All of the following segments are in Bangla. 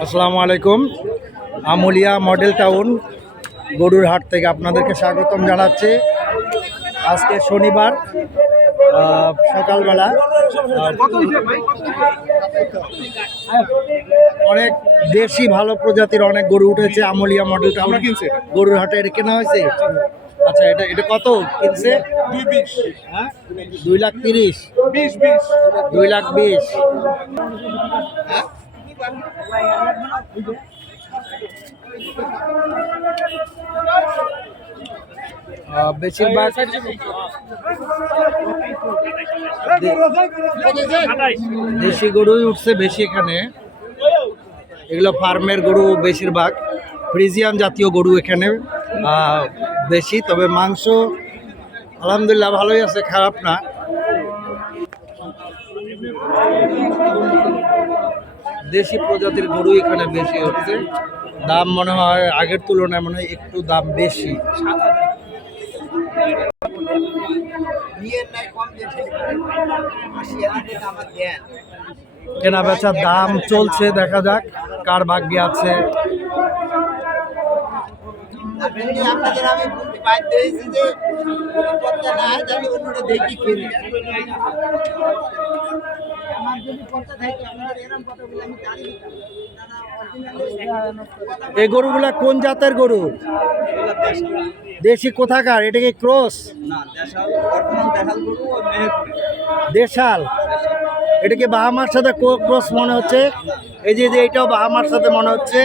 আসসালামু আলাইকুম। আমুলিয়া মডেল টাউন গরুর হাট থেকে আপনাদেরকে স্বাগতম জানাচ্ছি। আজকে শনিবার সকালবেলা অনেক দেশি ভালো প্রজাতির অনেক গরু উঠেছে আমুলিয়া মডেল টাউন। কিনছে। গরুর হাটে এটা কেনা হয়েছে? আচ্ছা এটা এটা কত কিনছে? দুই হ্যাঁ? লাখ তিরিশ। দুই লাখ বিশ। বেশিরভাগ দেশি গরুই উঠছে বেশি এখানে। এগুলো ফার্মের গরু বেশিরভাগ। ফ্রিজিয়ান জাতীয় গরু এখানে বেশি। তবে মাংস আলহামদুলিল্লাহ ভালোই আছে খারাপ না। দেশি প্রজাতির গরু এখানে বেশি হচ্ছে। দাম মনে হয় আগের তুলনায় মনে হয় একটু দাম বেশি। কেনা বেচার দাম চলছে, দেখা যাক কার ভাগ্যে আছে। আমি বলতে হয়েছি যে এই গরুগুলা কোন জাতের গরু? দেশি কোথাকার? এটা কি ক্রস? না দেশাল। দেশাল দেশাল। এটা কি বাহামার সাথে ক্রস মনে হচ্ছে? এই যে এই যে এটাও বাহামার সাথে মনে হচ্ছে।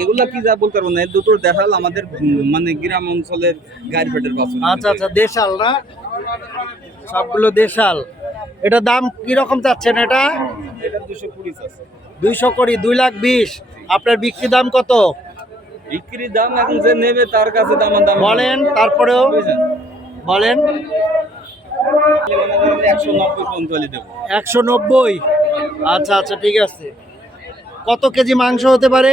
এগুলা কি যা বলতে পারব না। এই দুটোর দেখাল আমাদের মানে গ্রাম অঞ্চলের গাড়ি বাছুর আচ্ছা আচ্ছা দেশাল না? সবগুলো দেশাল। এটা দাম কীরকম চাচ্ছেন এটা? কুড়ি দুইশো কোটি দুই লাখ বিশ। আপনার বিক্রি দাম কত? বিক্রি দাম এখন যে নেবে তার কাছে দাম দাম বলেন তারপরেও? বলেন। একশো নব্বই? আচ্ছা আচ্ছা ঠিক আছে। কত কেজি মাংস হতে পারে?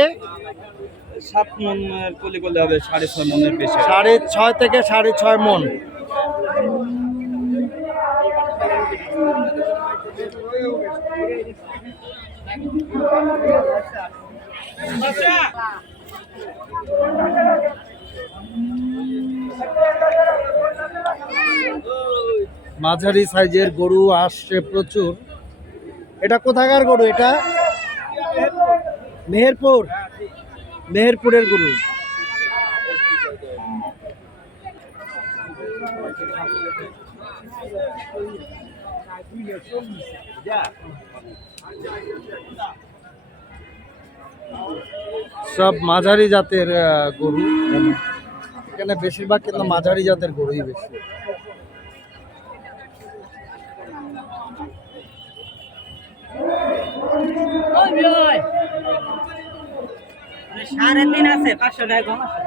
সাত মনের কলি করলে হবে সাড়ে ছয় মনের বেশি। সাড়ে ছয় থেকে সাড়ে ছয় মন। মাঝারি সাইজের গরু আসছে প্রচুর। এটা কোথাকার গরু এটা? মেহেরপুর। মেহেরপুরের গরু। সব মাঝারি জাতের গরু। এখানে বেশিরভাগ কিন্তু মাঝারি জাতের গরুই বেশি। সাড়ে তিন আছে, পাঁচশো টাকা আছে।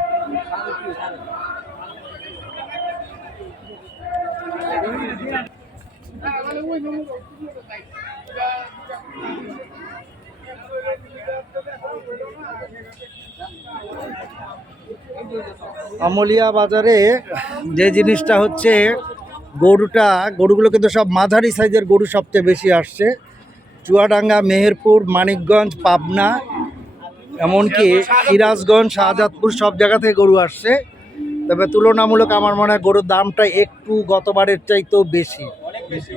আমলিয়া বাজারে যে জিনিসটা হচ্ছে, গরুটা, গরুগুলো কিন্তু সব মাঝারি সাইজের গরু সবচেয়ে বেশি আসছে। চুয়াডাঙ্গা, মেহেরপুর, মানিকগঞ্জ, পাবনা, এমনকি সিরাজগঞ্জ, শাহজাদপুর সব জায়গা থেকে গরু আসছে। তবে তুলনামূলক আমার মনে হয় গরুর দামটা একটু গতবারের চাইতেও বেশি। বেশি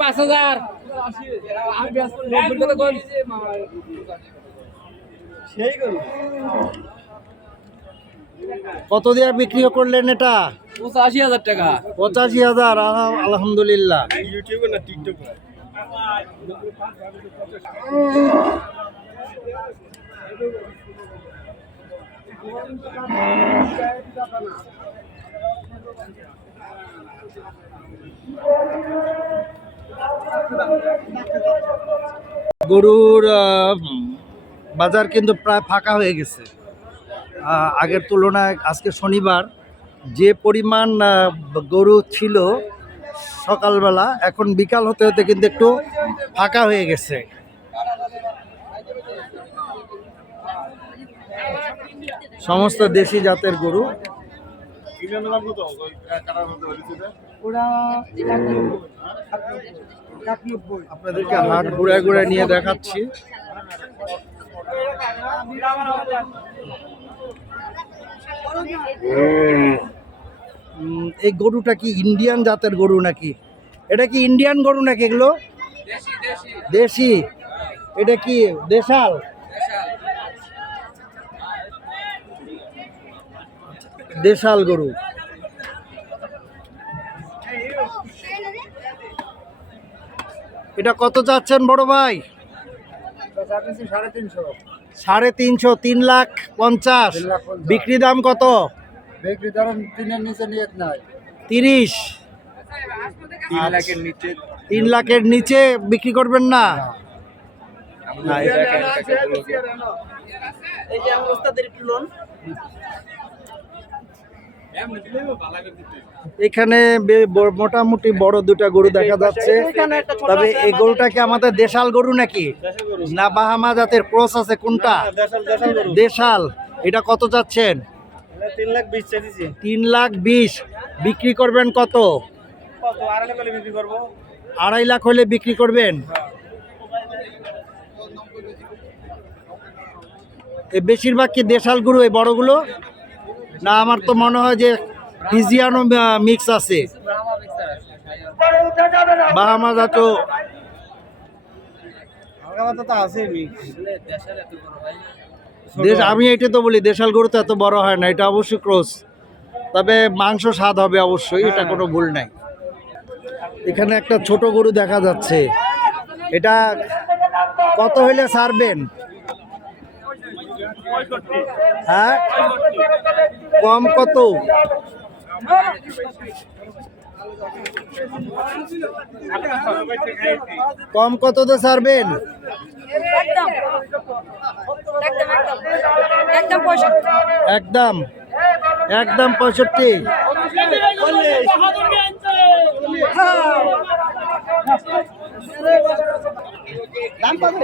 পাঁচ হাজার। কত দিয়ে বিক্রি করলেন এটা? পঁচাশি হাজার টাকা। পঁচাশি হাজার আলহামদুলিল্লাহ। ইউটিউবে না টিকটকে গরুর বাজার কিন্তু প্রায় ফাঁকা হয়ে গেছে। আগের তুলনায় আজকে শনিবার যে পরিমাণ গরু ছিল সকালবেলা এখন বিকাল হতে হতে কিন্তু একটু ফাঁকা হয়ে গেছে। সমস্ত দেশি জাতের গরু। আপনাদেরকে হাট ঘুরে ঘুরে নিয়ে দেখাচ্ছি। এই গরুটা কি ইন্ডিয়ান জাতের গরু নাকি? এটা কি ইন্ডিয়ান গরু নাকি এগুলো? দেশি এটা কি দেশাল? দেশাল গরু। এটা কত চাচ্ছেন বড় ভাই? সাড়ে তিনশো। সাড়ে তিনশো তিন লাখ পঞ্চাশ। বিক্রি দাম কত? বিক্রি দাম তিনের নিচে নিয়ে নাই। তিরিশ। তিন লাখের নিচে। বিক্রি করবেন না? না, এই যে আমার ওস্তাদের একটু লোন এখানে মোটামুটি বড় দুটা গরু দেখা যাচ্ছে। তবে এই গরুটা কি আমাদের দেশাল গরু নাকি? না বাহামা জাতের ক্রস আছে কোনটা? দেশাল এটা কত যাচ্ছেন? তিন লাখ বিশ বিক্রি করবেন কত? আড়াই লাখ হলে বিক্রি করবেন? এই বেশিরভাগ কি দেশাল গরু এই বড়গুলো? না আমার তো মনে হয় যে ফিজিয়ানো মিক্স আছে। বাহামা তো আছে দেশ আমি এটা তো বলি দেশাল গরু তো এত বড় হয় না এটা অবশ্যই ক্রস তবে মাংস স্বাদ হবে অবশ্যই এটা কোনো ভুল নাই। এখানে একটা ছোট গরু দেখা যাচ্ছে। এটা কত হইলে ছাড়বেন হ্যাঁ? কম কত? কম কত তো ছাড়বেন? একদম। একদম একদম। একদম পঁয়ষট্টি। একদম। একদম পঁয়ষট্টি। দাম কত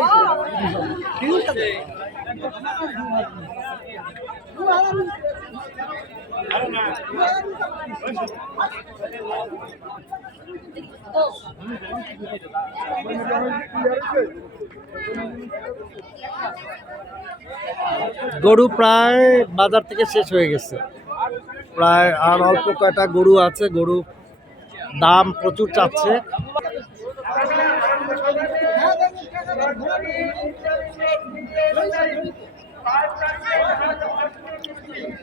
গরু প্রায় বাজার থেকে শেষ হয়ে গেছে। প্রায় আর অল্প কয়টা গরু আছে, গরু দাম প্রচুর চাচ্ছে।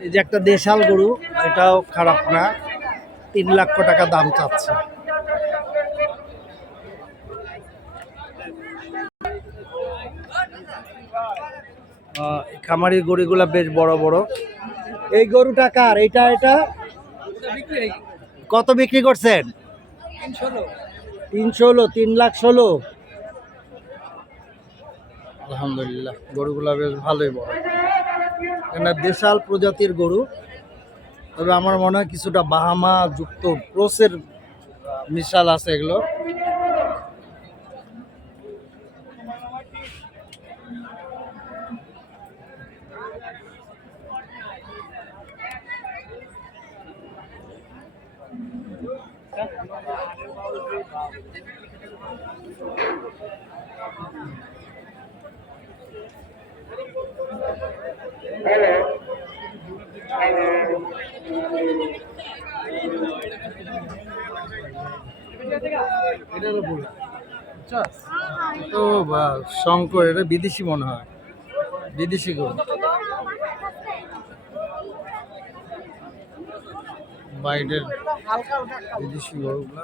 এই যে একটা দেশাল গরু, এটাও খারাপ না। তিন লক্ষ টাকা দাম চাচ্ছে। খামারি গরুগুলা বেশ বড় বড়। এই গরুটা কার? এটা এটা? কত বিক্রি করছেন? তিন ষোলো, তিন লাখ ষোলো। আলহামদুলিল্লাহ, গরুগুলা বেশ ভালোই বড়। এখানে দেশাল প্রজাতির গরু, তবে আমার মনে হয় কিছুটা বাহামা যুক্ত ক্রোসের মিশাল আছে এগুলো। তো বা, শঙ্কর এটা বিদেশি মনে হয়। বিদেশি গরু। বাইরের বিদেশি গরুগুলা।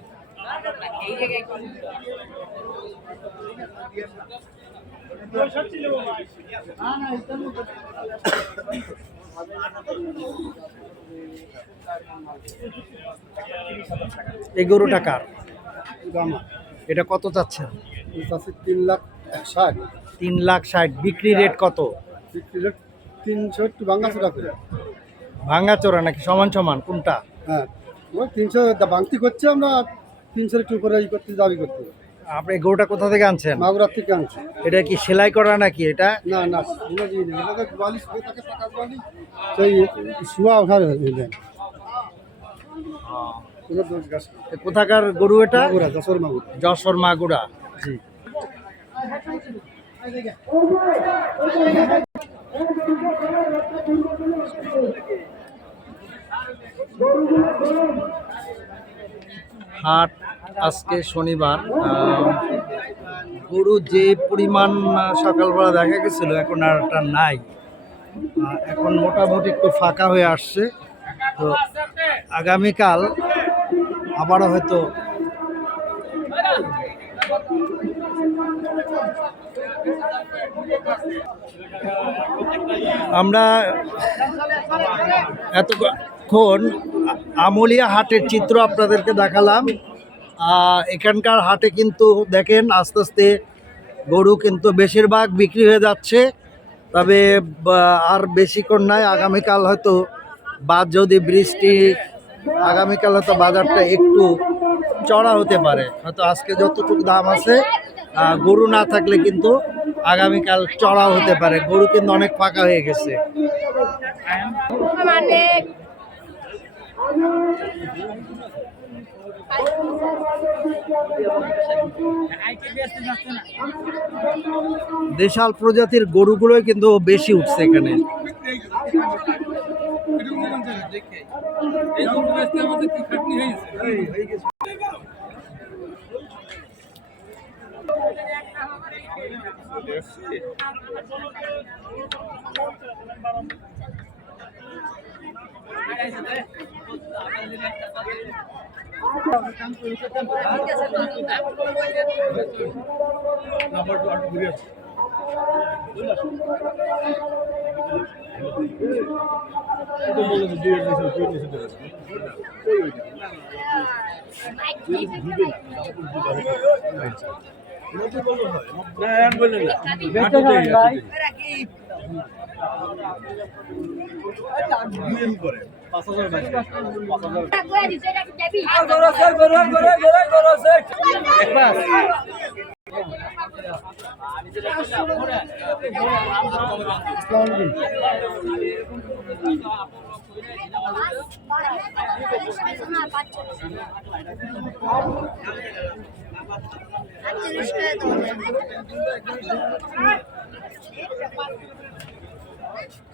গরুটা কার? এটা কত চাচ্ছেন? তিন লাখ ষাট। তিন লাখ ষাট বিক্রি রেট কত? বিক্রি রেট তিনশো একটু ভাঙা চোরা করে ভাঙা চোরা নাকি? সমান সমান, কোনটা? হ্যাঁ। তিনশো ভাঙতি করছে আমরা। তিনশো একটু উপরে ই করতে দাবি করতে। আপনি গরুটা কোথা থেকে আনছেন? মাগুরার থেকে আনছি। এটা কি সেলাই করা নাকি এটা? না না কোথাকার গরু এটা? যশোর মাগুরা। যশোর মাগুরা। জি। হাট আজকে শনিবার গরু যে পরিমাণ সকালবেলা দেখা গেছিল, এখন আর একটা নাই। এখন মোটামুটি একটু ফাঁকা হয়ে আসছে। তো আগামীকাল আবারও হয়তো আমরা এতক্ষণ আমলিয়া হাটের চিত্র আপনাদেরকে দেখালাম। এখানকার হাটে কিন্তু দেখেন আস্তে আস্তে গরু কিন্তু বেশিরভাগ বিক্রি হয়ে যাচ্ছে। তবে বা- আর বেশিক্ষণ নাই আগামীকাল হয়তো বাদ যদি বৃষ্টি, আগামীকাল হয়তো বাজারটা একটু চড়া হতে পারে। হয়তো আজকে যতটুকু দাম আছে গরু না থাকলে কিন্তু আগামীকাল চড়াও হতে পারে। গরু কিন্তু অনেক ফাঁকা হয়ে গেছে। মানে দেশাল প্রজাতির গরুগুলোই কিন্তু বেশি উঠছে এখানে। না বললেন না দুইএম করে। পাঁচ হাজার বাইশ পাঁচ হাজার আটচল্লিশ টাকা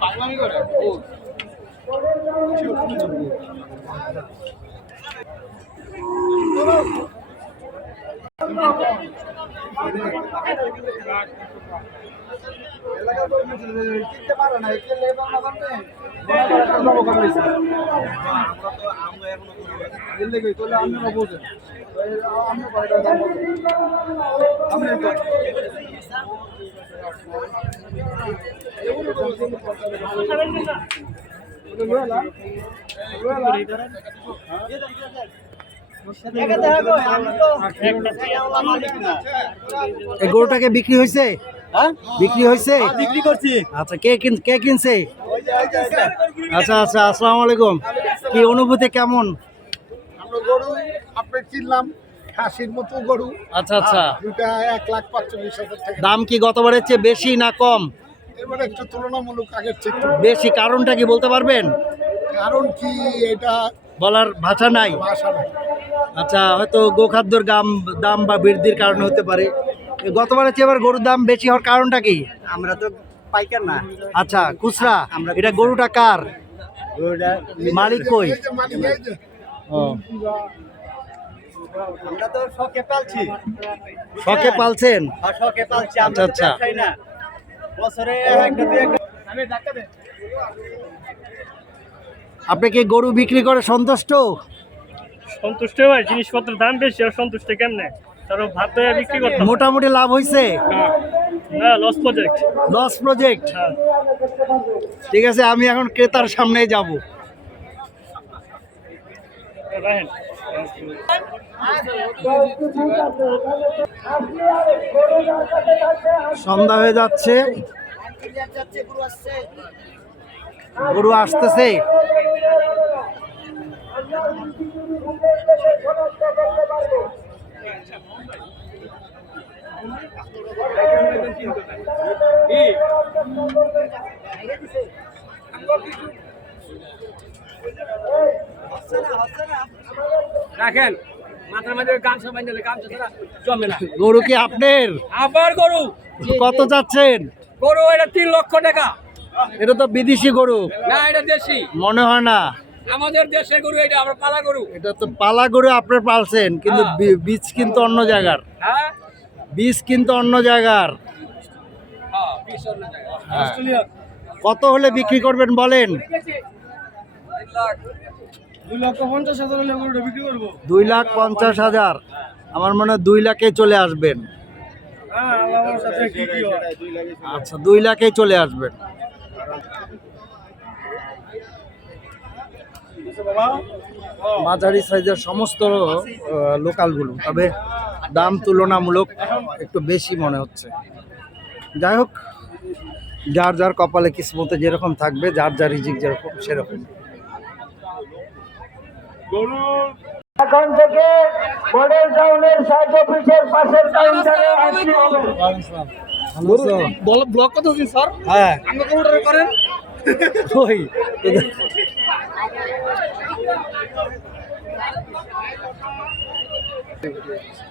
পাগলামি করে ও গরুটাকে বিক্রি হয়েছে? বিক্রি হয়েছে? বিক্রি করছি। আচ্ছা কে কিন কে কিনছে? আচ্ছা আচ্ছা আসসালামু আলাইকুম। কি অনুভূতি কেমন? আমরা গরু আপনি কিনলাম খাসির মতো গরু। আচ্ছা আচ্ছা। দুটা এক লাখ পাঁচচল্লিশ হাজার টাকা। দাম কি গতবারের চেয়ে বেশি না কম? এবারে একটু তুলনামূলক আগের চেয়ে বেশি কারণটা কি বলতে পারবেন? কারণ কি এটা বলার ভাষা নাই। ভাষা নাই। আচ্ছা হয়তো গোখাদ্যর দাম দাম বা বৃদ্ধির কারণে হতে পারে। গতবারের চেয়ে এবার গরুর দাম বেশি হওয়ার কারণটা কি? আমরা তো পাইকার না। আচ্ছা খুচরা এটা গরুটা কার? মালিক কই? এই যে মালিক এই যে ও। আমরা তো শখে পালছি। শখে পালছেন? শখে পালছি আচ্ছা, আচ্ছা। বছরে একটা দুই একটা। আমি ডাক্তার আপনি কি গরু বিক্রি করে সন্তুষ্ট? সন্তুষ্ট হয় জিনিসপত্রের দাম বেশি আর সন্তুষ্ট কেমনে? তারও ভাত দয়া বিক্রি করতে মোটামুটি লাভ হয়েছে হ্যাঁ। না লস প্রজেক্ট লস প্রজেক্ট হ্যাঁ ঠিক আছে আমি এখন ক্রেতার সামনে যাব সন্ধ্যা হয়ে যাচ্ছে গরু আসতেছে রাখেন। মাথার মধ্যে গামছা বাঁধলে গামছা ছাড়া জমে না। গরু কি আপনার? আবার গরু। কত যাচ্ছেন? গরু এটা তিন লক্ষ টাকা। এটা তো বিদেশি গরু। না এটা দেশি। মনে হয় না। আমাদের দেশের গরু এটা আমরা পালা গরু। এটা তো পালা গরু আপনার পালছেন কিন্তু হ্যাঁ। বীজ কিন্তু অন্য জায়গার। হ্যাঁ? বীজ কিন্তু অন্য জায়গার। হ্যাঁ কত হলে বিক্রি করবেন বলেন? দুই লাখ পঞ্চাশ হাজার। আমার মনে হয় দুই লাখে চলে আসবেন। হ্যাঁ হয়। আচ্ছা দুই লাখে চলে আসবেন। মাঝারি সাইজের সমস্ত লোকালগুলো। তবে দাম তুলনামূলক একটু বেশি মনে হচ্ছে। যাই হোক যার যার কপালে কিসমতে যেরকম থাকবে যার যার রিজিক যেরকম সেরকম। এখন থেকে টাউনের সাইড অফিসের পাশের কাউন্টারে আসতে হবে ব্লক কত দিন স্যার হ্যাঁ। আমরা গরুটা করেন ওই